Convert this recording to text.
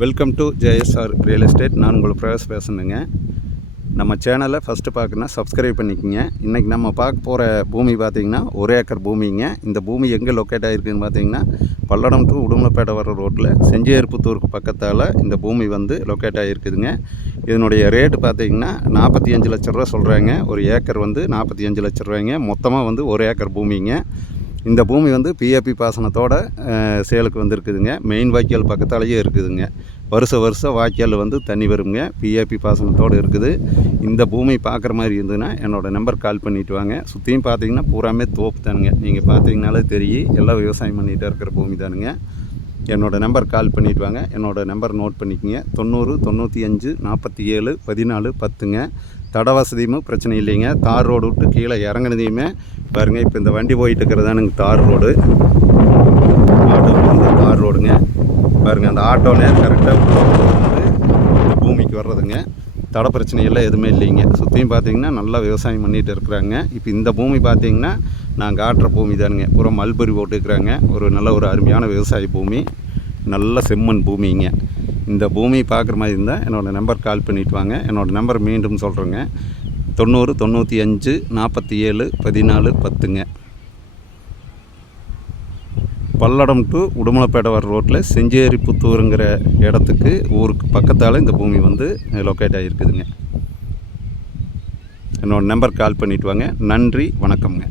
Welcome to JSR real estate. நான் உங்களுக்கு பிரகாஷ் பேசணுங்க. நம்ம சேனலை ஃபஸ்ட்டு பார்க்கணுன்னா சப்ஸ்கிரைப் பண்ணிக்கோங்க. இன்றைக்கி நம்ம பார்க்க போகிற பூமி பார்த்திங்கன்னா 1 ஏக்கர் பூமிங்க. இந்த பூமி எங்கே லொக்கேட் ஆகிருக்குன்னு பார்த்தீங்கன்னா பல்லடம் டு உடுமலைப்பேட்டை வர ரோட்டில் செஞ்சேரிப்புத்தூருக்கு பக்கத்தால் இந்த பூமி வந்து லொக்கேட் ஆகிருக்குதுங்க. இதனுடைய ரேட்டு பார்த்திங்கன்னா 45 லட்ச ரூபா சொல்கிறாங்க. ஒரு ஏக்கர் வந்து 45 லட்ச ரூபாய்ங்க. மொத்தமாக வந்து 1 ஏக்கர் பூமிங்க. இந்த பூமி வந்து பிஏபி பாசனத்தோட சேலுக்கு வந்துருக்குதுங்க. மெயின் வாய்க்கால் பக்கத்தாலேயே இருக்குதுங்க. வருஷம் வாய்க்கால் வந்து தண்ணி வருங்க. பிஏபி பாசனத்தோடு இருக்குது. இந்த பூமி பார்க்குற மாதிரி இருந்ததுன்னா என்னோடய நம்பர் கால் பண்ணிவிட்டு வாங்க. சுற்றியும் பார்த்தீங்கன்னா பூராமே தோப்பு தானுங்க. நீங்கள் பார்த்தீங்கனாலே தெரியும், எல்லாம் விவசாயம் பண்ணிகிட்டே இருக்கிற பூமி தானுங்க. என்னோடய நம்பர் கால் பண்ணிவிட்டு வாங்க. என்னோடய நம்பர் நோட் பண்ணிக்கோங்க. 90 95 47 14 10ங்க. தட வசதியும் பிரச்சனை இல்லைங்க. தார் ரோடு விட்டு கீழே இறங்குனதையுமே பாருங்கள். இப்போ இந்த வண்டி போயிட்டு இருக்கிறதானுங்க தார் ரோடு. ஆட்டோ வந்து தார் ரோடுங்க. பாருங்கள், அந்த ஆட்டோ நேரம் கரெக்டாக வந்து இந்த பூமிக்கு வர்றதுங்க. தட பிரச்சனை எல்லாம் எதுவுமே இல்லைங்க. சுற்றியும் பார்த்தீங்கன்னா நல்லா விவசாயம் பண்ணிகிட்டு இருக்கிறாங்க. இப்போ இந்த பூமி பார்த்தீங்கன்னா நான் காட்டுற பூமி தானுங்க. பூரா மல்பரி போட்டுருக்குறாங்க. நல்ல ஒரு அருமையான விவசாய பூமி, நல்ல செம்மண் பூமிங்க. இந்த பூமி பார்க்குற மாதிரி இருந்தால் என்னோடய நம்பர் கால் பண்ணிவிட்டு வாங்க. என்னோடய நம்பர் மீண்டும் சொல்கிறேங்க. 90 95 47 14 10ங்க. பல்லடம் டு உடுமலைப்பேட்டை வர ரோட்டில் செஞ்சேரிப்புத்தூருங்கிற இடத்துக்கு ஊருக்கு பக்கத்தால் இந்த பூமி வந்து லொக்கேட் ஆகிருக்குதுங்க. என்னோடய நம்பர் கால் பண்ணிவிட்டு வாங்க. நன்றி, வணக்கம்ங்க.